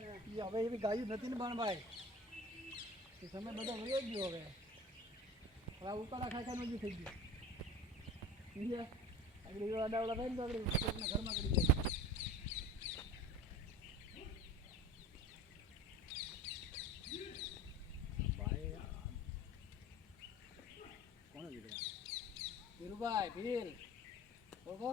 હવે એવી ગાયું નથી ને પણ ભાઈ એ સમય બધો વયો ગયો હવે આ ઉકાળા ખાખાનું જ થઈ ગયું સમજ્યા આગળ એવા દાવડા થાય ને તો આપણે કોકના ઘરમાં કરી જાય ભાઈ કોણ દીકરા ધીરુભાઈ ભીલ ઓળખો